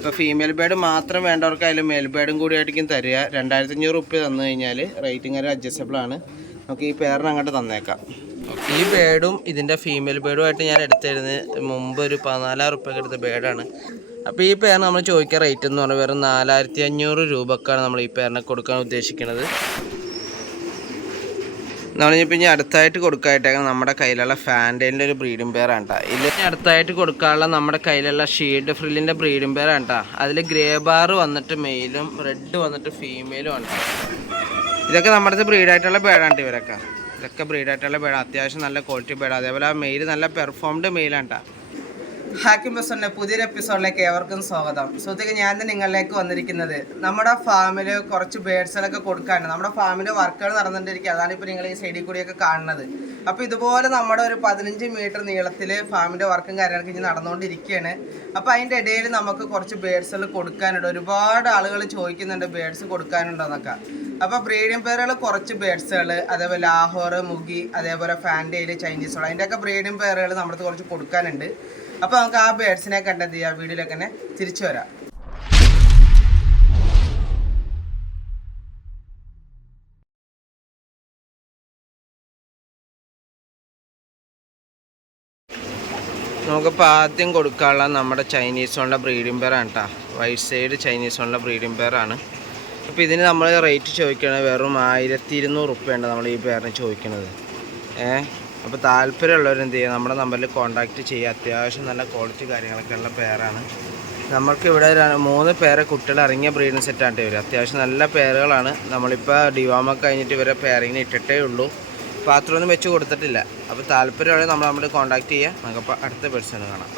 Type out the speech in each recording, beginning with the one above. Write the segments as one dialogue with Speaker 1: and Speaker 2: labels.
Speaker 1: ഇപ്പോൾ female bird മാത്രം വേണ്ടവർക്കായാലും mail ബേഡും കൂടി ആയിരിക്കും തരിക. രണ്ടായിരത്തി അഞ്ഞൂറ് റുപ്യ തന്നു കഴിഞ്ഞാൽ റേറ്റിംഗ് ഒരു അഡ്ജസ്റ്റബിൾ ആണ്. നമുക്ക് ഈ പേരിന് അങ്ങോട്ട് തന്നേക്കാം. ഈ ബേഡും ഇതിന്റെ ഫീമെയിൽ ബേഡുമായിട്ട് ഞാൻ എടുത്തിരുന്നത് മുമ്പ് ഒരു പതിനാലായിരം റുപ്യക്ക് എടുത്ത ബേഡാണ് അപ്പോൾ ഈ പേരിന് നമ്മൾ ചോദിക്കുക റേറ്റ് എന്ന് പറഞ്ഞാൽ വെറും നാലായിരത്തി അഞ്ഞൂറ് രൂപക്കാണ് നമ്മൾ ഈ പേരിനെ കൊടുക്കാൻ ഉദ്ദേശിക്കുന്നത്. നമ്മളിപ്പോൾ ഇനി അടുത്തായിട്ട് കൊടുക്കായിട്ടേക്കാം നമ്മുടെ കയ്യിലുള്ള ഫാന്റൈന്റെ ഒരു ബ്രീഡിംഗ് പെയറാണ് കേട്ടോ ഇതിൽ അടുത്തായിട്ട് കൊടുക്കാനുള്ള നമ്മുടെ കയ്യിലുള്ള ഷീഡ് ഫ്രില്ലിന്റെ ബ്രീഡിംഗ് പെയറാണ് കേട്ടോ അതിൽ ഗ്രേ ബാർ വന്നിട്ട് മെയിലും റെഡ് വന്നിട്ട് ഫീമെയിലും ഉണ്ട് ഇതൊക്കെ നമ്മുടെ അടുത്ത് ബ്രീഡായിട്ടുള്ള ബേഡാണ് ഇവരൊക്കെ. ഇതൊക്കെ ബ്രീഡായിട്ടുള്ള ബേഡ അത്യാവശ്യം നല്ല ക്വാളിറ്റി ബേഡ അതേപോലെ ആ മെയിൽ നല്ല പെർഫോംഡ് മെയിലാണ് കേട്ടോ ഹാക്കിം ബസ്സറിന്റെ പുതിയൊരു എപ്പിസോഡിലേക്ക് ഏവർക്കും സ്വാഗതം. സുഹൃത്തുക്കൾ ഞാൻ നിങ്ങളിലേക്ക് വന്നിരിക്കുന്നത് നമ്മുടെ ഫാമിൽ കുറച്ച് ബേഡ്സിനൊക്കെ കൊടുക്കാനുണ്ട് നമ്മുടെ ഫാമിൽ വർക്കുകൾ നടന്നുകൊണ്ടിരിക്കുക അതാണ് ഇപ്പോൾ നിങ്ങൾ ഈ സൈഡിൽ കൂടിയൊക്കെ കാണുന്നത്. അപ്പോൾ ഇതുപോലെ നമ്മുടെ ഒരു പതിനഞ്ച് മീറ്റർ നീളത്തിൽ ഫാമിന്റെ വർക്കും കാര്യങ്ങളൊക്കെ ഇനി നടന്നുകൊണ്ടിരിക്കുകയാണ്. അപ്പോൾ അതിന്റെ ഇടയിൽ നമുക്ക് കുറച്ച് ബേഡ്സുകൾ കൊടുക്കാനുണ്ട്. ഒരുപാട് ആളുകൾ ചോദിക്കുന്നുണ്ട് ബേഡ്സ് കൊടുക്കാനുണ്ടോന്നൊക്കെ അപ്പോൾ ബ്രീഡിംഗ് പേരുകൾ കുറച്ച് ബേഡ്സുകൾ അതേപോലെ ലാഹോർ മുഗി അതേപോലെ ഫാന്റയിൽ ചൈനീസുകൾ അതിന്റെയൊക്കെ ബ്രീഡിംഗ് പേരുകൾ നമ്മുടെ കുറച്ച് കൊടുക്കാനുണ്ട്. അപ്പോൾ നമുക്ക് ആ ബേഡ്സിനെ കണ്ടെന്ത് ചെയ്യാം? വീഡിയോയിലേക്ക് തന്നെ തിരിച്ചു വരാം. നമുക്കിപ്പോൾ ആദ്യം കൊടുക്കാനുള്ള നമ്മുടെ ചൈനീസ് ഓണിന്റെ ബ്രീഡിംഗ് പെയർ ആണ് കേട്ടോ വൈറ്റ് സൈഡ് ചൈനീസ് ഓണിന്റെ ബ്രീഡിംഗ് പെയർ ആണ്. അപ്പോൾ ഇതിന് നമ്മൾ റേറ്റ് ചോദിക്കണത് വെറും ആയിരത്തി ഇരുന്നൂറ് റുപ്യാണ് നമ്മൾ ഈ പേരിന് ചോദിക്കുന്നത് ഏ? അപ്പോൾ താല്പര്യമുള്ളവരെന്ത് ചെയ്യുക? നമ്മുടെ നമ്പറിൽ കോൺടാക്റ്റ് ചെയ്യുക. അത്യാവശ്യം നല്ല ക്വാളിറ്റി കാര്യങ്ങളൊക്കെ ഉള്ള പേരാണ് നമുക്ക് ഇവിടെ മൂന്ന് പേരെ കുട്ടികൾ ഇറങ്ങിയ ബ്രീഡിംഗ് സെറ്റാണ് ഇവർ അത്യാവശ്യം നല്ല പേരുകളാണ് നമ്മളിപ്പോൾ ഡിവാമ കഴിഞ്ഞിട്ട് ഇവരെ പേരിങ്ങിന് ഇട്ടിട്ടേ ഉള്ളൂ. പാത്രമൊന്നും വെച്ച് കൊടുത്തിട്ടില്ല. അപ്പോൾ താല്പര്യമുള്ള നമ്മൾ നമ്മൾ കോൺടാക്ട് ചെയ്യുക. നമുക്കപ്പോൾ അടുത്ത പേഴ്സൺ കാണാം.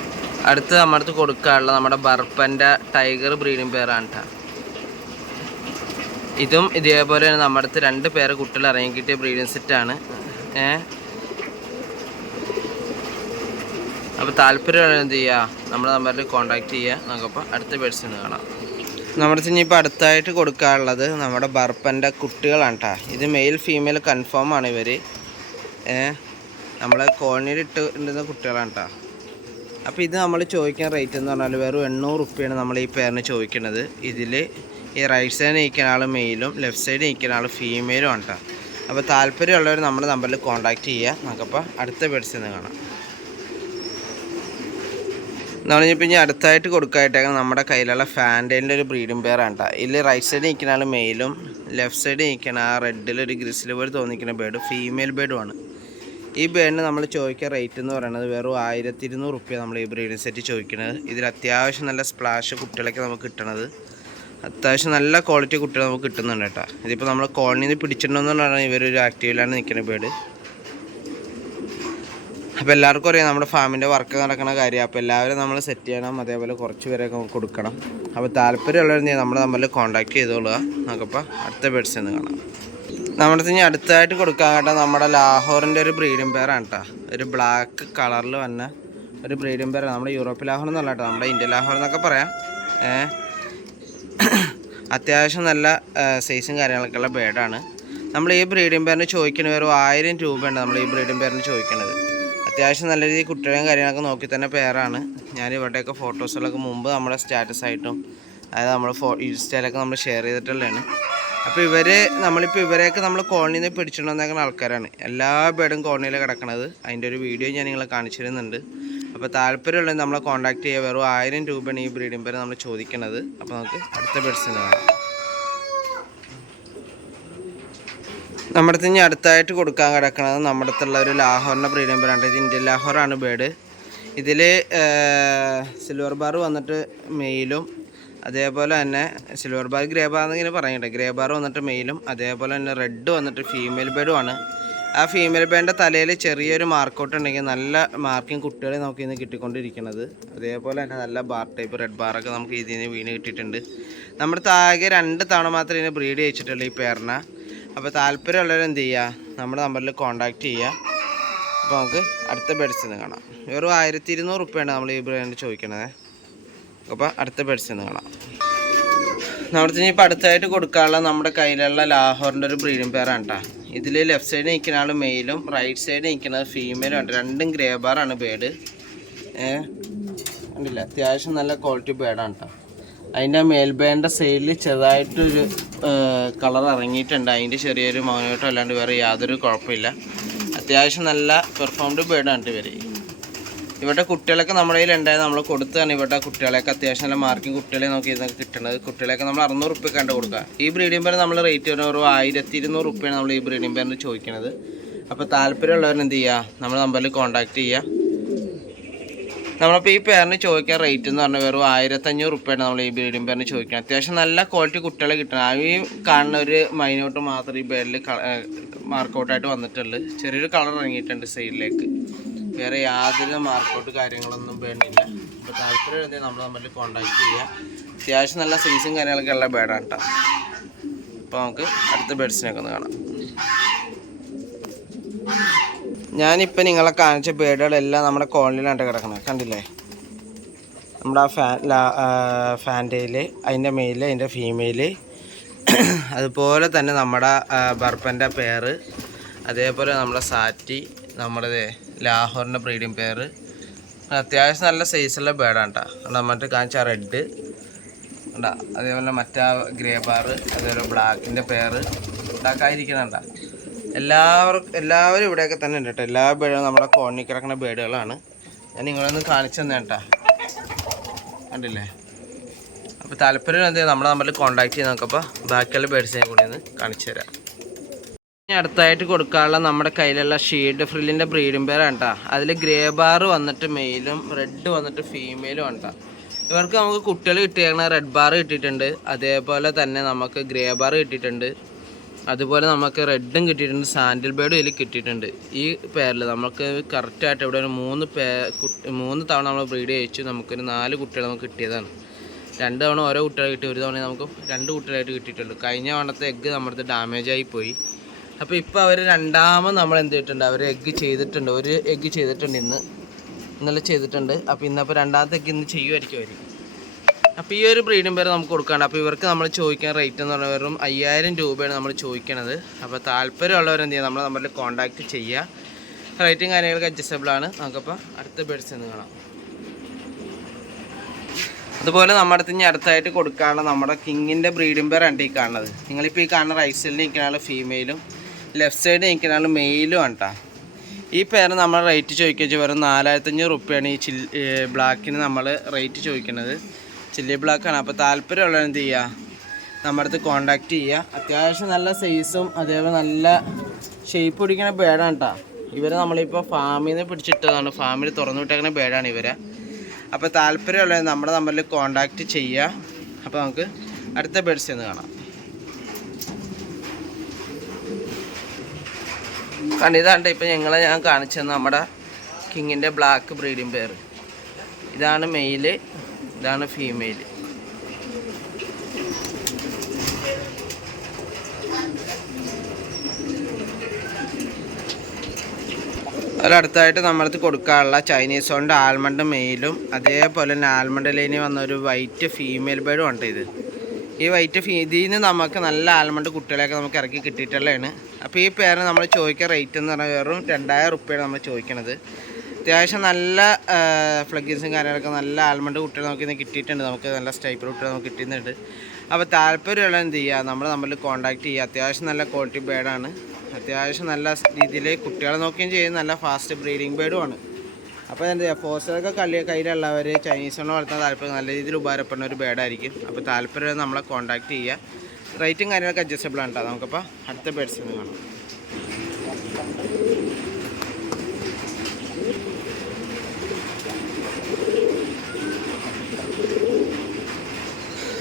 Speaker 1: അടുത്ത് നമ്മുടെ അടുത്ത് കൊടുക്കാനുള്ള നമ്മുടെ ബർപ്പന്റെ ടൈഗർ ബ്രീഡിംഗ് പേരാണ് ഇതും ഇതേപോലെ തന്നെ നമ്മുടെ അടുത്ത് രണ്ട് പേരെ കുട്ടികൾ ഇറങ്ങി കിട്ടിയ ബ്രീഡിംഗ് സെറ്റാണ് ഏ? അപ്പോൾ താല്പര്യമുള്ള എന്ത് ചെയ്യുക നമ്മുടെ നമ്പറിൽ കോൺടാക്ട് ചെയ്യുക നമുക്കപ്പോൾ അടുത്ത പേഴ്സൺ കാണാം. നമ്മുടെ ഇനിയിപ്പോൾ അടുത്തായിട്ട് കൊടുക്കാനുള്ളത് നമ്മുടെ ബർപ്പന്റെ കുട്ടികളാണ് കേട്ടോ ഇത് മെയിൽ ഫീമെയിൽ കൺഫേം ആണ് ഇവർ നമ്മളെ കോളനിയിൽ ഇട്ട് കുട്ടികളാണ് കേട്ടോ അപ്പോൾ ഇത് നമ്മൾ ചോദിക്കുന്ന റേറ്റ് എന്ന് പറഞ്ഞാൽ വെറും എണ്ണൂറ് റുപ്യാണ് നമ്മൾ ഈ പേരിന് ചോദിക്കുന്നത്. ഇതിൽ ഈ റൈറ്റ് സൈഡ് നിൽക്കുന്ന ആൾ മെയിലും ലെഫ്റ്റ് സൈഡ് നിൽക്കുന്ന ആൾ ഫീമെയിലും ആണ് കേട്ടോ അപ്പോൾ താല്പര്യമുള്ളവർ നമ്മുടെ നമ്പറിൽ കോൺടാക്റ്റ് ചെയ്യുക നമുക്കപ്പോൾ അടുത്ത ബെഡ്സിൽ നിന്ന് കാണാം. നമ്മളിപ്പോൾ ഇനി അടുത്തായിട്ട് കൊടുക്കായിട്ടേക്കാൻ നമ്മുടെ കയ്യിലുള്ള ഫാന്റൈന്റെ ഒരു പെയറാണ് കേട്ടോ ഇതിൽ റൈറ്റ് സൈഡ് നിൽക്കുന്ന ആൾ മെയിലും ലെഫ്റ്റ് സൈഡ് നിൽക്കുന്ന ആ റെഡിൽ ഒരു ഗ്രിസിൽ പോലെ തോന്നിക്കുന്ന ബേഡ് ഫീമെയിൽ ബേഡുമാണ് ഈ ബേഡിന് നമ്മൾ ചോദിക്കുക റേറ്റ് എന്ന് പറയുന്നത് വെറും ആയിരത്തി ഇരുന്നൂറ് റുപ്യ നമ്മൾ ഈ ബ്രീഡിംഗ് സെറ്റ് ചോദിക്കുന്നത് ഇതിൽ അത്യാവശ്യം നല്ല സ്പ്ലാഷ് കുട്ടികളൊക്കെ നമുക്ക് കിട്ടണത്. അത്യാവശ്യം നല്ല ക്വാളിറ്റി കുട്ടികൾ നമുക്ക് കിട്ടുന്നുണ്ട് കേട്ടോ ഇതിപ്പോൾ നമ്മൾ കോളനിയിൽ നിന്ന് പറഞ്ഞാൽ ഇവരൊരു ആക്റ്റീവിലാണ് നിൽക്കുന്ന ബേഡ് അപ്പോൾ എല്ലാവർക്കും അറിയാം നമ്മുടെ ഫാമിന്റെ വർക്ക് നടക്കുന്ന കാര്യം. അപ്പോൾ എല്ലാവരും നമ്മൾ സെറ്റ് ചെയ്യണം അതേപോലെ കുറച്ച് പേരൊക്കെ കൊടുക്കണം. അപ്പോൾ താല്പര്യമുള്ളവർ നമ്മൾ തമ്മിൽ കോൺടാക്ട് ചെയ്തോളുക. നമുക്കപ്പോൾ അടുത്ത ബേഡ്സ് എന്ന് കാണാം. നമ്മുടെ ഇനി അടുത്തായിട്ട് കൊടുക്കാൻ കേട്ടോ നമ്മുടെ ലാഹോറിന്റെ ഒരു ബ്രീഡിംഗ് പെയറാണ് കേട്ടോ ഒരു ബ്ലാക്ക് കളറിൽ വന്ന ഒരു ബ്രീഡിംഗ് പെയറാണ് നമ്മുടെ യൂറോപ്പ് ലാഹോർ എന്നല്ല കേട്ടോ നമ്മുടെ ഇന്ത്യ ലാഹോർ എന്നൊക്കെ പറയാം. അത്യാവശ്യം നല്ല സൈസും കാര്യങ്ങളൊക്കെ ഉള്ള ബേഡാണ് നമ്മൾ ഈ ബ്രീഡിംഗ് പെയറിന് ചോദിക്കുന്നത് വെറും ആയിരം രൂപയാണ് നമ്മൾ ഈ ബ്രീഡിംഗ് പെയറിന് ചോദിക്കുന്നത് അത്യാവശ്യം നല്ല രീതിയിൽ കുട്ടികളെയും കാര്യങ്ങളൊക്കെ നോക്കി തന്നെ പേരാണ്. ഞാൻ ഇവിടെയൊക്കെ ഫോട്ടോസുകളൊക്കെ മുമ്പ് നമ്മുടെ സ്റ്റാറ്റസ് ആയിട്ടും അതായത് നമ്മൾ ഫോ ഇൻസ്റ്റയിലൊക്കെ നമ്മൾ ഷെയർ ചെയ്തിട്ടുള്ളതാണ്. അപ്പോൾ ഇവർ നമ്മളിപ്പോൾ ഇവരെയൊക്കെ നമ്മൾ കോളനിയിൽ നിന്ന് പിടിച്ചിട്ടുണ്ടെന്നേക്കുന്ന ആൾക്കാരാണ്. എല്ലാ ബേഡും കോളനിയിൽ കിടക്കണത്. അതിന്റെ ഒരു വീഡിയോ ഞാൻ നിങ്ങളെ കാണിച്ചു തരുന്നുണ്ട്. അപ്പോൾ താല്പര്യമുള്ളത് നമ്മളെ കോൺടാക്ട് ചെയ്യുക വെറും ആയിരം രൂപയാണ് ഈ ബ്രീഡിംഗ് പേര് നമ്മൾ ചോദിക്കുന്നത് അപ്പോൾ നമുക്ക് അടുത്ത ബേഡ്സിന് കാണാം. നമ്മുടെ അടുത്ത് ഇനി അടുത്തായിട്ട് കൊടുക്കാൻ കിടക്കുന്നത് നമ്മുടെ അടുത്തുള്ള ഒരു ലാഹോറിന്റെ പ്രീമിയം ബ്രാൻഡ് ഇത് ഇന്ത്യൻ ലാഹോറാണ് ബേഡ്. ഇതിൽ സിൽവർ ബാർ വന്നിട്ട് മെയിലും അതേപോലെ തന്നെ സിൽവർ ബാർ ഗ്രേ ബാർ എന്നിങ്ങനെ പറയുന്നുണ്ട്. ഗ്രേ ബാർ വന്നിട്ട് മെയിലും അതേപോലെ തന്നെ റെഡ് വന്നിട്ട് ഫീമെയിൽ ബേഡുമാണ് ആ ഫീമെയിൽ ബേഡിന്റെ തലയിൽ ചെറിയൊരു മാർക്കൗട്ട് ഉണ്ടെങ്കിൽ നല്ല മാർക്കിങ് കുട്ടികളെ നമുക്ക് ഇന്ന് കിട്ടിക്കൊണ്ടിരിക്കുന്നത് അതേപോലെ തന്നെ നല്ല ബാർ ടൈപ്പ് റെഡ് ബാറൊക്കെ നമുക്ക് ഇതിൽ നിന്ന് വീണ് കിട്ടിയിട്ടുണ്ട്. നമ്മുടെ താകെ രണ്ട് തവണ മാത്രമേ ഇതിന് ബ്രീഡ് ചെയ്യിച്ചിട്ടുള്ളൂ ഈ പേരിനെ അപ്പോൾ താല്പര്യമുള്ളവർ എന്ത് ചെയ്യുക നമ്മുടെ നമ്പറിൽ കോൺടാക്റ്റ് ചെയ്യുക അപ്പോൾ നമുക്ക് അടുത്ത ബെഡ്സിന്ന് കാണാം. വെറും ആയിരത്തി ഇരുന്നൂറ് റുപ്യാണ് നമ്മൾ ഈ ബ്രാൻഡ് ചോദിക്കണത്. അപ്പോൾ അടുത്ത ബെഡ്സിന്ന് കാണാം. നമ്മുടെ ഇനി ഇപ്പോൾ അടുത്തായിട്ട് കൊടുക്കാനുള്ള നമ്മുടെ കയ്യിലുള്ള ലാഹോറിന്റെ ഒരു ബ്രീഡിംഗ് പെയറാണ് കേട്ടോ ഇതിൽ ലെഫ്റ്റ് സൈഡ് നിൽക്കുന്ന ആൾ മെയിലും റൈറ്റ് സൈഡ് നിൽക്കുന്നത് ഫീമെയിലും ഉണ്ട്. രണ്ടും ഗ്രേ ബാറാണ് ബേഡ് ഏ? കണ്ടില്ല? അത്യാവശ്യം നല്ല ക്വാളിറ്റി ബേഡാണ് കേട്ടോ അതിന്റെ മേൽബേന്റെ സൈഡിൽ ചെറുതായിട്ടൊരു കളർ ഇറങ്ങിയിട്ടുണ്ട്. അതിന്റെ ചെറിയൊരു മൗനോട്ടം അല്ലാണ്ട് വേറെ യാതൊരു കുഴപ്പമില്ല. അത്യാവശ്യം നല്ല പെർഫോംഡ് ബേഡാണ് ഇവർ ഇവരുടെ കുട്ടികളൊക്കെ നമ്മുടെ കയ്യിൽ ഉണ്ടായത് നമ്മൾ കൊടുത്തതാണ്. ഇവരുടെ കുട്ടികളെയൊക്കെ അത്യാവശ്യം നല്ല മാർക്കിംഗ് കുട്ടികളെ നോക്കി ഇതൊക്കെ കിട്ടുന്നത് കുട്ടികളെയൊക്കെ നമ്മൾ അറുന്നൂറ് റുപ്യ കണ്ട് കൊടുക്കുക. ഈ ബ്രീഡിംഗ് പേര് നമ്മൾ റേറ്റ് വരുന്ന ഒരു ആയിരത്തി ഇരുന്നൂറ് റുപ്യാണ് നമ്മൾ ഈ ബ്രീഡിംഗ് പേരിന് ചോദിക്കുന്നത് അപ്പോൾ താല്പര്യമുള്ളവരെന്ത് ചെയ്യുക? നമ്മൾ നമ്പറിൽ കോൺടാക്ട് ചെയ്യുക. നമ്മളിപ്പോൾ ഈ പേരിന് ചോദിക്കാൻ റേറ്റ് എന്ന് പറഞ്ഞാൽ വെറും ആയിരത്തഞ്ഞൂറ് റുപ്യാണ് നമ്മൾ ഈ ബ്രീഡിംഗ് പേരിന് ചോദിക്കുന്നത് അത്യാവശ്യം നല്ല ക്വാളിറ്റി കുട്ടികളെ കിട്ടണം. ആ ഈ കാണുന്ന ഒരു മൈനോട്ട് മാത്രം ഈ പേരിൽ മാർക്കൗട്ടായിട്ട് വന്നിട്ടുള്ളൂ. ചെറിയൊരു കളർ ഇറങ്ങിയിട്ടുണ്ട് സൈഡിലേക്ക് വേറെ യാതൊരു മാർക്കൗട്ട് കാര്യങ്ങളൊന്നും വേണ്ടില്ല അപ്പോൾ താല്പര്യം നമ്മൾ തമ്മിൽ കോൺടാക്ട് ചെയ്യുക അത്യാവശ്യം നല്ല സൈസും കാര്യങ്ങളൊക്കെ ഉള്ള ബേഡാണ് കേട്ടോ അപ്പോൾ നമുക്ക് അടുത്ത ബേഡ്സിനൊക്കെ ഒന്ന് കാണാം. ഞാനിപ്പോൾ നിങ്ങളെ കാണിച്ച ബേഡുകളെല്ലാം നമ്മുടെ കോളനിയിലാണ് കിടക്കുന്നത്. കണ്ടില്ലേ? നമ്മുടെ ആ ഫാൻ ഫാന്റയിൽ അതിന്റെ മെയിൽ അതിന്റെ ഫീമെയിൽ അതുപോലെ തന്നെ നമ്മുടെ ബർപ്പന്റെ പേര്. അതേപോലെ നമ്മുടെ സാറ്റി നമ്മുടെ ലാഹോറിന്റെ ബ്രീഡിങ് പേര്. അത്യാവശ്യം നല്ല സൈസുള്ള ബേഡാണ് കേട്ടോ മറ്റേ കാണിച്ച റെഡ്. അതേപോലെ മറ്റേ ഗ്രേ ബാറ് അതേപോലെ ബ്ലാക്കിന്റെ പേര്. ഉണ്ടാക്കാതിരിക്കുന്നുണ്ടാ എല്ലാവർക്കും എല്ലാവരും ഇവിടെയൊക്കെ തന്നെ ഉണ്ട് കേട്ടോ. എല്ലാ ബേഡും നമ്മുടെ കോളനി കിടക്കുന്ന ബേഡുകളാണ്. ഞാൻ നിങ്ങളൊന്ന് കാണിച്ചു തന്നെ കേട്ടോ. കണ്ടില്ലേ? അപ്പോൾ താല്പര്യം എന്തെങ്കിലും നമ്മൾ കോണ്ടാക്ട് ചെയ്ത് നോക്കപ്പോൾ ബാക്കിയുള്ള ബേഡ്സിനെ കൂടി ഒന്ന് കാണിച്ചു തരാം. ഇനി അടുത്തായിട്ട് കൊടുക്കാനുള്ള നമ്മുടെ കയ്യിലുള്ള ഷീഡ് ഫ്രില്ലിന്റെ ബ്രീഡിംഗ് പേരാണ് കേട്ടോ. അതിൽ ഗ്രേ ബാർ വന്നിട്ട് മെയിലും റെഡ് വന്നിട്ട് ഫീമെയിലും ആണ് കേട്ടോ. ഇവർക്ക് നമുക്ക് കുട്ടികൾ കിട്ടിയേക്കണ റെഡ് ബാർ കിട്ടിയിട്ടുണ്ട്. അതേപോലെ തന്നെ നമുക്ക് ഗ്രേ ബാർ കിട്ടിയിട്ടുണ്ട്. അതുപോലെ നമുക്ക് റെഡും കിട്ടിയിട്ടുണ്ട് സാൻഡിൽ ബേഡും ഇതിൽ കിട്ടിയിട്ടുണ്ട്. ഈ പേരിൽ നമുക്ക് കറക്റ്റായിട്ട് ഇവിടെ ഒരു മൂന്ന് പേ മൂന്ന് തവണ നമ്മൾ ബ്രീഡ് ചെയ്യിച്ചു നമുക്കൊരു നാല് കുട്ടികൾ നമുക്ക് കിട്ടിയതാണ്. രണ്ട് തവണ ഓരോ കുട്ടികളെ കിട്ടി ഒരു തവണ നമുക്ക് രണ്ട് കുട്ടികളായിട്ട് കിട്ടിയിട്ടുള്ളൂ കഴിഞ്ഞ തവണത്തെ എഗ്ഗ് നമ്മുടെ ഡാമേജ് ആയി പോയി. അപ്പോൾ ഇപ്പോൾ അവർ രണ്ടാമത് നമ്മൾ എന്ത് ചെയ്തിട്ടുണ്ട്? അവർ എഗ്ഗ് ചെയ്തിട്ടുണ്ട്. ഒരു എഗ്ഗ് ചെയ്തിട്ടുണ്ട് ഇന്ന്. ഇന്നലെ ചെയ്തിട്ടുണ്ട്. അപ്പോൾ ഇന്നപ്പോൾ രണ്ടാമത്തെ എഗ്ഗ് ഇന്ന് ചെയ്യുമായിരിക്കും അവർ അപ്പോൾ ഈ ഒരു ബ്രീഡിംഗ് പേര് നമുക്ക് കൊടുക്കാണ്ട്. അപ്പോൾ ഇവർക്ക് നമ്മൾ ചോദിക്കാൻ റേറ്റ് എന്ന് പറഞ്ഞാൽ വെറും അയ്യായിരം രൂപയാണ് നമ്മൾ ചോദിക്കണത്. അപ്പോൾ താല്പര്യമുള്ളവർ എന്ത് ചെയ്യുക? നമ്മൾ നമ്മളിൽ കോൺടാക്റ്റ് ചെയ്യുക. റേറ്റും കാര്യങ്ങളൊക്കെ അഡ്ജസ്റ്റബിൾ ആണ്. നമുക്കപ്പോൾ അടുത്ത ബേഡ്സ് എന്ന് കാണാം. അതുപോലെ നമ്മുടെ അടുത്ത് ഇനി അടുത്തായിട്ട് കൊടുക്കാനുള്ള നമ്മുടെ കിങ്ങിന്റെ ബ്രീഡിംഗ് പേർ ആണ് ഈ കാണുന്നത്. നിങ്ങളിപ്പോൾ ഈ കാണുന്ന റൈറ്റ് സൈഡിൽ നിൽക്കുന്ന ഫീമെയിലും ലെഫ്റ്റ് സൈഡിൽ നിൽക്കുന്ന ആൾ മെയിലും ആണ്ടാ ഈ പേര് നമ്മൾ റേറ്റ് ചോദിക്കുക വെറും നാലായിരത്തഞ്ഞൂറ് റുപ്യാണ് ഈ ചിൽ ബ്ലാക്കിന് നമ്മൾ റേറ്റ് ചോദിക്കുന്നത് ചില്ലി ബ്ലാക്കാണ് അപ്പോൾ താല്പര്യമുള്ള എന്ത് ചെയ്യുക നമ്മുടെ അടുത്ത് കോണ്ടാക്ട് ചെയ്യുക അത്യാവശ്യം നല്ല സൈസും അതേപോലെ നല്ല ഷേപ്പ് പിടിക്കണ ബേഡാണ് കേട്ടോ ഇവരെ നമ്മളിപ്പോൾ ഫാമിൽ നിന്ന് പിടിച്ചിട്ടതാണ്. ഫാമിൽ തുറന്നു വിട്ടേക്കുന്ന ബേഡാണ് ഇവരെ. അപ്പോൾ താല്പര്യമുള്ള നമ്മുടെ നമ്പറിൽ കോണ്ടാക്ട് ചെയ്യുക അപ്പോൾ നമുക്ക് അടുത്ത ബേഡ്സ് എന്ന് കാണാം. കാരണം ഇതാണ്ട് ഇപ്പം ഞങ്ങളെ ഞാൻ കാണിച്ചത് നമ്മുടെ കിങ്ങിന്റെ ബ്ലാക്ക് ബ്രീഡിംഗ് പെയർ ഇതാണ് മെയിൽ ഇതാണ് ഫീമെയിൽ അതിലടുത്തായിട്ട് നമ്മളടുത്ത് കൊടുക്കാനുള്ള ചൈനീസ് കൊണ്ട് ആൽമണ്ട് മെയിലും അതേപോലെ തന്നെ ആൽമണ്ട് ലൈനിൽ വന്ന ഒരു വൈറ്റ് ഫീമെയിൽ ബേഡും ഉണ്ട് ഇത്. ഈ വൈറ്റ് ഫീ ഇതിൽ നിന്ന് നമുക്ക് നല്ല ആൽമണ്ട് കുട്ടികളെയൊക്കെ നമുക്ക് ഇറക്കി കിട്ടിയിട്ടുള്ളതാണ്. അപ്പോൾ ഈ പേര് നമ്മൾ ചോദിക്കുക റേറ്റ് എന്ന് പറഞ്ഞാൽ വെറും രണ്ടായിരം റുപ്യയാണ് നമ്മൾ ചോദിക്കണത്. അത്യാവശ്യം നല്ല ഫ്ലഗിൻസും കാര്യങ്ങളൊക്കെ നല്ല ആൽമണ്ട് കുട്ടികൾ നമുക്ക് ഇന്ന് കിട്ടിയിട്ടുണ്ട്. നമുക്ക് നല്ല സ്റ്റൈപ്പർ കുട്ടികൾ നമുക്ക് കിട്ടുന്നുണ്ട് അപ്പോൾ താല്പര്യമുള്ള എന്ത് ചെയ്യുക നമ്മൾ തമ്മിൽ കോൺടാക്ട് ചെയ്യുക അത്യാവശ്യം നല്ല ക്വാളിറ്റി ബേഡാണ് അത്യാവശ്യം നല്ല രീതിയിൽ കുട്ടികളെ നോക്കുകയും ചെയ്യും. നല്ല ഫാസ്റ്റ് ബ്രീഡിങ് ബേഡുമാണ് അപ്പോൾ എന്താ ചെയ്യുക ഫോസ്റ്ററൊക്കെ കളി കയ്യിലുള്ളവർ ചൈനീസിനെ വളർത്താൻ താല്പര്യം നല്ല രീതിയിൽ ഉപകാരപ്പെടുന്ന ഒരു ബേഡായിരിക്കും അപ്പോൾ താല്പര്യം നമ്മളെ കോൺടാക്ട് ചെയ്യുക റേറ്റും കാര്യങ്ങളൊക്കെ അഡ്ജസ്റ്റബിൾ ആണ് കേട്ടോ നമുക്കപ്പോൾ അടുത്ത നിന്ന് കാണാം.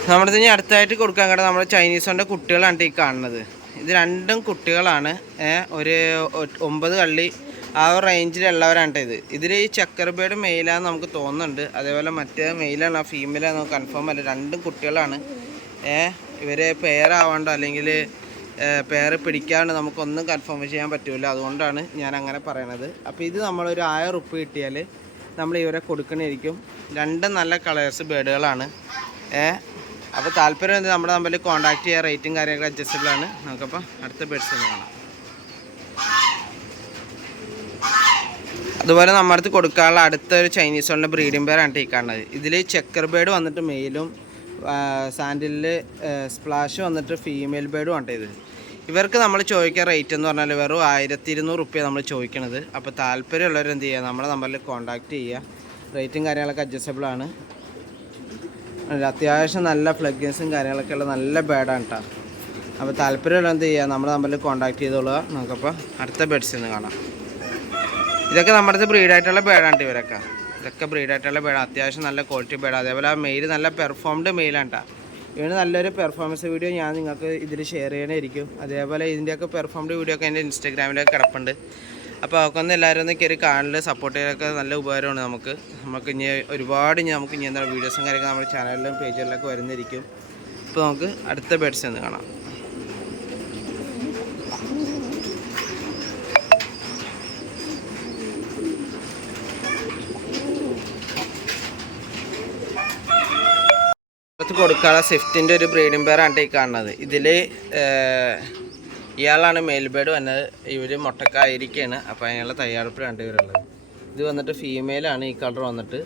Speaker 1: നമ്മുടെ ഇനി അടുത്തായിട്ട് കൊടുക്കാൻ കേട്ടോ നമ്മുടെ ചൈനീസിന്റെ കുട്ടികളാണ് ഈ കാണുന്നത്. ഇത് രണ്ടും കുട്ടികളാണ്. ഒരു ഒമ്പത് കള്ളി ആ റേഞ്ചിലുള്ളവരാണ് ഇത്. ഇതിൽ ഈ ചക്കരബേഡ് മെയിലാന്ന് നമുക്ക് തോന്നുന്നുണ്ട്. അതേപോലെ മറ്റേ മെയിലാണ് ആ ഫീമെയിലാണ് നമുക്ക് കൺഫേം അല്ല. രണ്ടും കുട്ടികളാണ്. ഇവരെ പേരാവാണ്ടോ അല്ലെങ്കിൽ പേര് പിടിക്കാണ്ട് നമുക്കൊന്നും കൺഫേം ചെയ്യാൻ പറ്റില്ല അതുകൊണ്ടാണ് ഞാൻ അങ്ങനെ പറയണത്. അപ്പോൾ ഇത് നമ്മളൊരു ആയിരം ഉപ്പ് കിട്ടിയാൽ നമ്മൾ ഇവരെ കൊടുക്കണേരിക്കും. രണ്ടും നല്ല കളേഴ്സ് ബേഡുകളാണ് അപ്പോൾ താല്പര്യം ഉണ്ട് നമ്മുടെ തമ്മിൽ കോൺടാക്ട് ചെയ്യാൻ റേറ്റും കാര്യങ്ങളൊക്കെ അഡ്ജസ്റ്റബിൾ ആണ്. നമുക്കപ്പോൾ അടുത്ത ബെഡ്സ് കാണാം. അതുപോലെ നമ്മുടെ അടുത്ത് കൊടുക്കാനുള്ള അടുത്തൊരു ചൈനീസ് ചൈനീസ് ബ്രീഡിംഗ് പേരാണ് ഈ കാണുന്നത് ഇതിൽ ചെക്കർ ബേഡ് വന്നിട്ട് മെയിലും സാൻഡിലിൽ സ്പ്ലാഷ് വന്നിട്ട് ഫീമെയിൽ ബേഡും ആണ് ഇത്. ഇവർക്ക് നമ്മൾ ചോദിക്കുക റേറ്റ് എന്ന് പറഞ്ഞാൽ വെറും ആയിരത്തി ഇരുന്നൂറ് റുപ്യ നമ്മൾ ചോദിക്കണത് അപ്പോൾ താല്പര്യമുള്ളവർ എന്ത് ചെയ്യുക നമ്മളെ നമ്പറിൽ കോൺടാക്റ്റ് ചെയ്യുക റേറ്റും കാര്യങ്ങളൊക്കെ അഡ്ജസ്റ്റബിൾ ആണ്. അത്യാവശ്യം നല്ല പ്ലഗിൻസും കാര്യങ്ങളൊക്കെ ഉള്ള നല്ല ബേഡാണ് കേട്ടോ അപ്പോൾ താല്പര്യമുള്ള എന്ത് ചെയ്യുക നമ്മൾ നമ്പറിൽ കോൺടാക്ട് ചെയ്തോളുക. നമുക്കപ്പോൾ അടുത്ത ബെഡ്സിൽ നിന്ന് കാണാം. ഇതൊക്കെ നമ്മുടെ അടുത്ത് ബ്രീഡായിട്ടുള്ള ബേഡാണ് ഇവരൊക്കെ. ഇതൊക്കെ ബ്രീഡായിട്ടുള്ള ബേഡ് അത്യാവശ്യം നല്ല ക്വാളിറ്റി ബേഡ് അതേപോലെ ആ മെയിൽ നല്ല പെർഫോംഡ് മെയിലാണ് കേട്ടോ ഇവന് നല്ലൊരു പെർഫോമൻസ് വീഡിയോ ഞാൻ നിങ്ങൾക്ക് ഇതിൽ ഷെയർ ചെയ്യണേ ഇരിക്കും അതേപോലെ ഇതിന്റെയൊക്കെ പെർഫോംഡ് വീഡിയോ ഒക്കെ എന്റെ ഇൻസ്റ്റാഗ്രാമിലൊക്കെ കിടപ്പുണ്ട്. അപ്പോൾ അതൊക്കെ ഒന്ന് എല്ലാവരും ഒന്ന് കയറി കാണൽ സപ്പോർട്ട് ചെയ്യാനൊക്കെ നല്ല ഉപകാരമാണ് നമുക്ക്. നമുക്ക് ഇനി ഒരുപാട് ഇനി നമുക്ക് ഇനി എന്താ വീഡിയോസും കാര്യങ്ങൾ നമ്മുടെ ചാനലിലും പേജുകളിലൊക്കെ വരുന്നിരിക്കും ഇപ്പോൾ നമുക്ക് അടുത്ത ബേഡ്സ് ഒന്ന് കാണാം. കൊടുക്കാനുള്ള സ്വിഫ്റ്റിന്റെ ഒരു ബ്രീഡിംഗ് പെയറാണ് ഈ കാണുന്നത്. ഇതിൽ ഇയാളാണ് മെയിൽബേഡ് വന്നത് ഇവർ മുട്ടക്കായിരിക്കുകയാണ് അപ്പോൾ അതിനുള്ള തയ്യാറെടുപ്പ് രണ്ടുപേരുള്ളത് ഇത് വന്നിട്ട് ഫീമെയിലാണ് ഈ കളർ വന്നിട്ട്.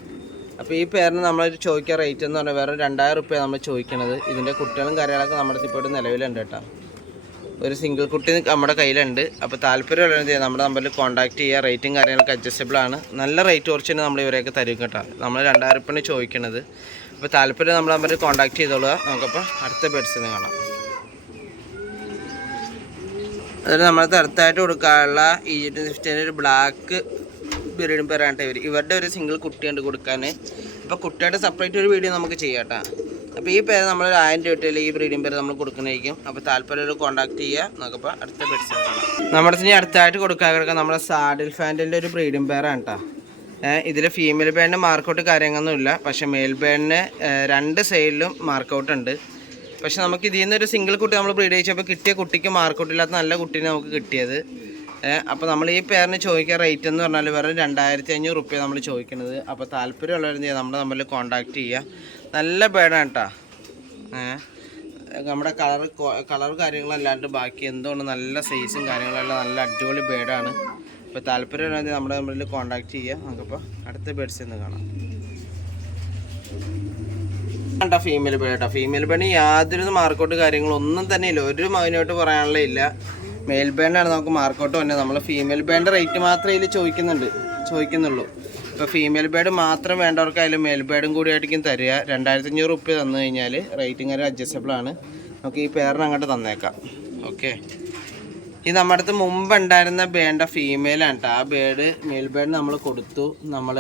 Speaker 1: അപ്പോൾ ഈ പേരിന് നമ്മൾ ചോദിക്കുക റേറ്റ് എന്ന് പറഞ്ഞാൽ വേറെ രണ്ടായിരം റുപ്യ നമ്മൾ ചോദിക്കണത്. ഇതിന്റെ കുട്ടികളും കാര്യങ്ങളൊക്കെ നമ്മുടെ ഇപ്പോൾ നിലവിലുണ്ട് കേട്ടോ. ഒരു സിംഗിൾ കുട്ടി നമ്മുടെ കയ്യിലുണ്ട്. അപ്പോൾ താല്പര്യമുള്ള എന്ത് ചെയ്യുക നമ്മുടെ നമ്പറിൽ കോൺടാക്ട് ചെയ്യുക. റേറ്റും കാര്യങ്ങളൊക്കെ അഡ്ജസ്റ്റബിൾ ആണ്. നല്ല റേറ്റ് കുറച്ച് തന്നെ നമ്മൾ ഇവരെയൊക്കെ തരും കേട്ടോ. നമ്മൾ രണ്ടായിരം റുപ്യാണ് ചോദിക്കണത്. അപ്പോൾ താല്പര്യം നമ്മുടെ നമ്പറിൽ കോൺടാക്ട് ചെയ്തോളുക. നമുക്കപ്പോൾ അടുത്ത ബെഡ്സിന് കാണാം. അതിൽ നമ്മൾ അടുത്തായിട്ട് കൊടുക്കാനുള്ള ഈജിപ്റ്റ് ഫിഫ്റ്റീന്റെ ഒരു ബ്ലാക്ക് ബിരിയാണി പേരാണ് ഇവർ ഇവരുടെ ഒരു സിംഗിൾ കുട്ടിയുണ്ട് കൊടുക്കാൻ അപ്പോൾ കുട്ടിയുടെ സെപ്പറേറ്റ് ഒരു വീഡിയോ നമുക്ക് ചെയ്യാം അപ്പോൾ ഈ പേര് നമ്മൾ ഒരു ആയിരം രൂപയിൽ ഈ ബ്രീഡിംഗ് പേര് നമ്മൾ കൊടുക്കുന്നതായിരിക്കും. അപ്പോൾ താല്പര്യം കോൺടാക്ട് ചെയ്യുക. നോക്കപ്പോൾ അടുത്ത പെട്ടി നമ്മുടെ ഇനി അടുത്തായിട്ട് കൊടുക്കാൻ കിടക്കുക നമ്മുടെ സാഡിൽ ഫാന്റിന്റെ ഒരു ബ്രീഡിംഗ് പേരാണ് കേട്ടോ. ഇതിൽ ഫീമെയിൽ ബാൻഡ് മാർക്കൗട്ട് കാര്യങ്ങളൊന്നുമില്ല. പക്ഷേ മെയിൽ ബാൻഡിന് രണ്ട് സൈഡിലും മാർക്കൗട്ട് ഉണ്ട്. പക്ഷെ നമുക്ക് ഇതിൽ നിന്നൊരു സിംഗിൾ കുട്ടി നമ്മൾ ബ്രീഡ് ചെയ്യിച്ചപ്പോൾ കിട്ടിയ കുട്ടിക്ക് മാർക്കൂട്ടില്ലാത്ത നല്ല കുട്ടീനെ നമുക്ക് കിട്ടിയത്. അപ്പോൾ നമ്മൾ ഈ പേരിന് ചോദിക്കുക റേറ്റ് എന്ന് പറഞ്ഞാൽ വെറും രണ്ടായിരത്തി അഞ്ഞൂറ് റുപ്യ നമ്മൾ ചോദിക്കുന്നത് അപ്പോൾ താല്പര്യമുള്ളവരെന്ത് ചെയ്യുക നമ്മുടെ തമ്മിൽ കോൺടാക്റ്റ് ചെയ്യുക നല്ല പേടാണ് കേട്ടോ നമ്മുടെ കളർ കളർ കാര്യങ്ങളല്ലാണ്ട് ബാക്കി എന്തുകൊണ്ട് നല്ല സൈസും കാര്യങ്ങളെല്ലാം നല്ല അടിപൊളി ബേഡാണ് അപ്പോൾ താല്പര്യമുണ്ടെങ്കിൽ നമ്മുടെ തമ്മിൽ കോൺടാക്റ്റ് ചെയ്യുക നമുക്കപ്പോൾ അടുത്ത ബേഡ്സ് എന്ന് കാണാം. കണ്ട ഫീമെയിൽ ബേഡ് ഫീമെയിൽ ബേഡിന് യാതൊരു മാർക്കൗട്ട് കാര്യങ്ങളൊന്നും തന്നെ ഇല്ല. ഒരു മതിനോട്ട് പറയാനുള്ള ഇല്ല. മെയിൽ ബാൻഡാണ് നമുക്ക് മാർക്കൗട്ട് തന്നെ നമ്മൾ ഫീമെയിൽ ബാൻഡ് റേറ്റ് മാത്രമേ ഇതിൽ ചോദിക്കുന്നുണ്ട്. ചോദിക്കുന്നുള്ളൂ. ഇപ്പോൾ ഫീമെയിൽ ബേഡ് മാത്രം വേണ്ടവർക്കായാലും മെയിൽ ബേഡും കൂടി ആയിരിക്കും തരിക. രണ്ടായിരത്തി അഞ്ഞൂറ് റുപ്യ തന്നു കഴിഞ്ഞാൽ റേറ്റിംഗ് ഒരു അഡ്ജസ്റ്റബിൾ ആണ്. നമുക്ക് ഈ പേരിന് അങ്ങോട്ട് തന്നേക്കാം. ഓക്കെ ഈ നമ്മുടെ അടുത്ത് മുമ്പ് ഉണ്ടായിരുന്ന ബേണ്ട ഫീമെയിലാണ് കേട്ടോ ആ ബേഡ് മെയിൽ ബേഡ് നമ്മൾ കൊടുത്തു. നമ്മൾ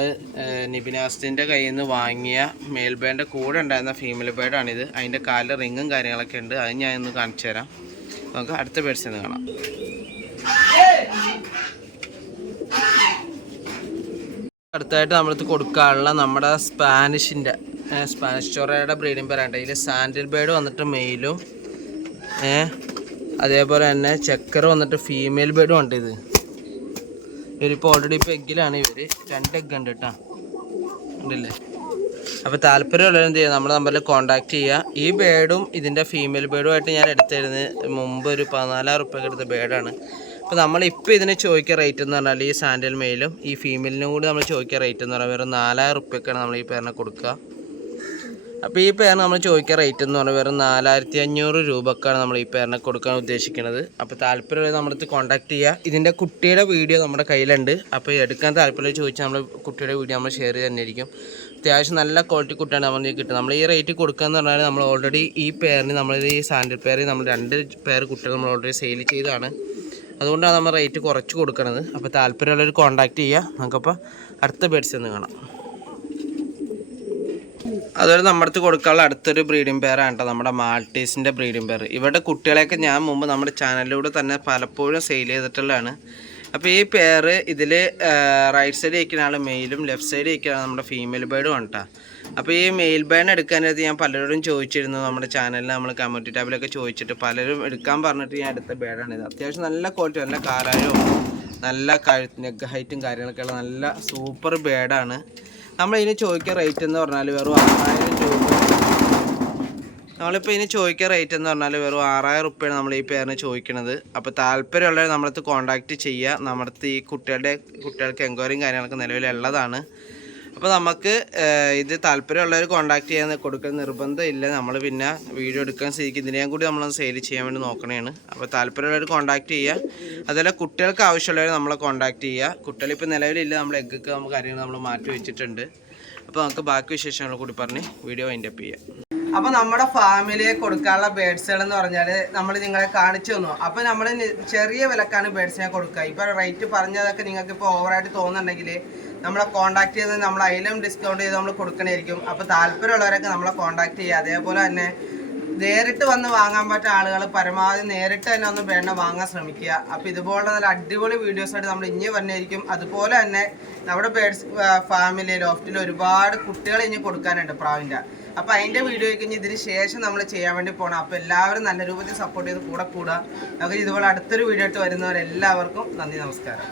Speaker 1: നിബിനാസ്റ്റിന്റെ കയ്യിൽ നിന്ന് വാങ്ങിയ മെയിൽ ബേഡിന്റെ കൂടെ ഉണ്ടായിരുന്ന ഫീമെയിൽ ബേഡാണിത് അതിന്റെ കാലിൽ റിങ്ങും കാര്യങ്ങളൊക്കെ ഉണ്ട്. അത് ഞാൻ ഒന്ന് കാണിച്ചു തരാം. നമുക്ക് അടുത്ത ബേഡ്സിൽ നിന്ന് കാണാം. അടുത്തായിട്ട് നമ്മളടുത്ത് കൊടുക്കാനുള്ള നമ്മുടെ സ്പാനിഷിന്റെ സ്പാനിഷ് ചൊറയുടെ ബ്രീഡിംഗ് പേരാണ്ട് ഇതിൽ സാൻഡിൽ ബേഡ് വന്നിട്ട് മെയിലും ഏഹ് അതേപോലെ തന്നെ ചെക്കർ വന്നിട്ട് ഫീമെയിൽ ബേഡും ഉണ്ട് ഇത്. ഇവരിപ്പോൾ ഓൾറെഡി ഇപ്പോൾ എഗ്ഗിലാണ് ഇവർ രണ്ട് എഗ്ഗ് ഉണ്ട് കേട്ടോ ഉണ്ടല്ലേ അപ്പോൾ താല്പര്യമുള്ളവർ എന്ത് ചെയ്യുക? നമ്മുടെ നമ്പറിൽ കോൺടാക്ട് ചെയ്യുക. ഈ ബേഡും ഇതിന്റെ ഫീമെയിൽ ബേഡുമായിട്ട് ഞാൻ എടുത്തിരുന്നത് മുമ്പ് ഒരു പതിനാലായിരം റുപ്യക്ക് എടുത്ത ബേഡാണ് അപ്പോൾ നമ്മളിപ്പോൾ ഇതിന് ചോദിക്കുക റേറ്റ് എന്ന് പറഞ്ഞാൽ ഈ സാൻഡൽ മെയിലും ഈ ഫീമെയിലിനും കൂടി നമ്മൾ ചോദിക്കുക റേറ്റ് എന്ന് പറഞ്ഞാൽ വെറും നാലായിരം റുപ്യക്കാണ് നമ്മൾ ഈ പേരിനെ കൊടുക്കുക. അപ്പോൾ ഈ പേരിന് നമ്മൾ ചോദിക്കുക റേറ്റ് എന്ന് പറഞ്ഞാൽ വെറും നാലായിരത്തി അഞ്ഞൂറ് രൂപക്കാണ് നമ്മൾ ഈ പേരിനെ കൊടുക്കാൻ ഉദ്ദേശിക്കുന്നത്. അപ്പോൾ താല്പര്യമുള്ള നമ്മളടുത്ത് കോൺടാക്ട് ചെയ്യുക ഇതിന്റെ കുട്ടിയുടെ വീഡിയോ നമ്മുടെ കയ്യിലുണ്ട്. അപ്പോൾ എടുക്കാൻ താല്പര്യം ചോദിച്ചാൽ നമ്മൾ കുട്ടിയുടെ വീഡിയോ നമ്മൾ ഷെയർ തന്നെയായിരിക്കും. അത്യാവശ്യം നല്ല ക്വാളിറ്റി കുട്ടിയാണ് നമ്മൾ കിട്ടുന്നത്. നമ്മൾ ഈ റേറ്റ് കൊടുക്കുക എന്ന് പറഞ്ഞാൽ നമ്മൾ ഓൾറെഡി ഈ പേരിന് നമ്മൾ ഈ സാൻഡിൽ പേര് നമ്മൾ രണ്ട് പേർ കുട്ടികൾ നമ്മൾ ഓൾറെഡി സെയിൽ ചെയ്തതാണ്. അതുകൊണ്ടാണ് നമ്മൾ റേറ്റ് കുറച്ച് കൊടുക്കുന്നത് അപ്പോൾ താല്പര്യമുള്ളവർ കോൺടാക്ട് ചെയ്യുക നമുക്കപ്പോൾ അടുത്ത ബെഡ്സ് എന്ന് കാണാം. അതുപോലെ നമ്മുടെ അടുത്ത് കൊടുക്കാനുള്ള അടുത്തൊരു ബ്രീഡിംഗ് പെയറാണ് കേട്ടോ നമ്മുടെ മാൾട്ടീസിന്റെ ബ്രീഡിംഗ് പെയർ ഇവരുടെ കുട്ടികളെയൊക്കെ ഞാൻ മുമ്പ് നമ്മുടെ ചാനലിലൂടെ തന്നെ പലപ്പോഴും സെയിൽ ചെയ്തിട്ടുള്ളതാണ്. അപ്പോൾ ഈ പെയർ ഇതിൽ റൈറ്റ് സൈഡ് ഇരിക്കുന്ന ആൾ മെയിലും ലെഫ്റ്റ് സൈഡ് ഇരിക്കുന്ന നമ്മുടെ ഫീമെയിൽ ബേഡും കേട്ടോ. അപ്പോൾ ഈ മെയിൽ ബേഡ് എടുക്കാനായിട്ട് ഞാൻ പലരോടും ചോദിച്ചിരുന്നു നമ്മുടെ ചാനലിൽ നമ്മൾ കമ്മ്യൂണിറ്റി ടാബിലൊക്കെ ചോദിച്ചിട്ട് പലരും എടുക്കാൻ പറഞ്ഞിട്ട് ഞാൻ എടുത്ത ബേഡാണിത് അത്യാവശ്യം നല്ല ക്വാളിറ്റി നല്ല കാലായവും നല്ല കഴുത്ത് നെഗ് ഹൈറ്റും കാര്യങ്ങളൊക്കെയുള്ള നല്ല സൂപ്പർ ബേഡാണ് നമ്മൾ ഇതിന് ചോദിക്കുക റേറ്റ് എന്ന് പറഞ്ഞാൽ വെറും ആറായിരം രൂപ. നമ്മളിപ്പോൾ ഇതിന് ചോദിക്കുക റേറ്റ് എന്ന് പറഞ്ഞാൽ വെറും ആറായിരം റുപ്യാണ് നമ്മൾ ഈ പേരിന് ചോദിക്കുന്നത് അപ്പോൾ താല്പര്യമുള്ളവർ നമ്മളടുത്ത് കോൺടാക്റ്റ് ചെയ്യുക നമ്മുടെ ഈ കുട്ടികളുടെ കുട്ടികൾക്ക് എൻക്വയറിയും കാര്യങ്ങളൊക്കെ നിലവിലുള്ളതാണ്. അപ്പോൾ നമുക്ക് ഇത് താല്പര്യമുള്ളവർ കോൺടാക്ട് ചെയ്യാൻ കൊടുക്കാൻ നിർബന്ധമില്ല. നമ്മൾ പിന്നെ വീഡിയോ എടുക്കാൻ സ്ഥിതിക്ക് ഇതിനെയും കൂടി നമ്മൾ സെയിൽ ചെയ്യാൻ വേണ്ടി നോക്കണേണ്. അപ്പോൾ താല്പര്യമുള്ളവർ കോൺടാക്ട് ചെയ്യുക അതുപോലെ കുട്ടികൾക്ക് ആവശ്യമുള്ളവർ നമ്മളെ കോൺടാക്ട് ചെയ്യുക കുട്ടികളിപ്പോൾ നിലവിലില്ല നമ്മൾ എഗ്ഗൊക്കെ നമുക്ക് കാര്യങ്ങൾ നമ്മൾ മാറ്റി വെച്ചിട്ടുണ്ട്. അപ്പോൾ നമുക്ക് ബാക്കി വിശേഷങ്ങൾ കൂടി പറഞ്ഞ് വീഡിയോ വൈൻഡപ്പ് ചെയ്യാം. അപ്പൊ നമ്മുടെ ഫാമിലിയെ കൊടുക്കാനുള്ള ബേഡ്സുകൾ എന്ന് പറഞ്ഞാൽ നമ്മൾ നിങ്ങളെ കാണിച്ചു തന്നു. അപ്പൊ നമ്മൾ ചെറിയ വിലക്കാണ് ബേഡ്സിനെ കൊടുക്കുക. ഇപ്പൊ റേറ്റ് പറഞ്ഞതൊക്കെ നിങ്ങൾക്ക് ഇപ്പോൾ ഓവറായിട്ട് തോന്നുന്നുണ്ടെങ്കിൽ നമ്മളെ കോൺടാക്ട് ചെയ്ത് നമ്മൾ അതിലും ഡിസ്കൗണ്ട് ചെയ്ത് നമ്മൾ കൊടുക്കണമായിരിക്കും അപ്പൊ താല്പര്യമുള്ളവരൊക്കെ നമ്മളെ കോൺടാക്ട് ചെയ്യുക. അതേപോലെ തന്നെ നേരിട്ട് വന്ന് വാങ്ങാൻ പറ്റുന്ന ആളുകൾ പരമാവധി നേരിട്ട് തന്നെ ഒന്ന് വേണ്ട വാങ്ങാൻ ശ്രമിക്കുക. അപ്പോൾ ഇതുപോലെ നല്ല അടിപൊളി വീഡിയോസ് ആയിട്ട് നമ്മൾ ഇനി വന്നിരിക്കും അതുപോലെ തന്നെ നമ്മുടെ ബേഡ്സ് ഫാമിലി ലോഫ്റ്റിൽ ഒരുപാട് കുട്ടികൾ ഇനി കൊടുക്കാനുണ്ട് പ്രാവിന്റെ. അപ്പോൾ അതിന്റെ വീഡിയോ കഴിഞ്ഞ് ഇതിന് ശേഷം നമ്മൾ ചെയ്യാൻ വേണ്ടി പോണം. അപ്പോൾ എല്ലാവരും നല്ല രൂപത്തിൽ സപ്പോർട്ട് ചെയ്ത് കൂടെ കൂടുക. നമുക്ക് ഇതുപോലെ അടുത്തൊരു വീഡിയോ ആയിട്ട് വരുന്നവരെല്ലാവർക്കും നന്ദി നമസ്കാരം.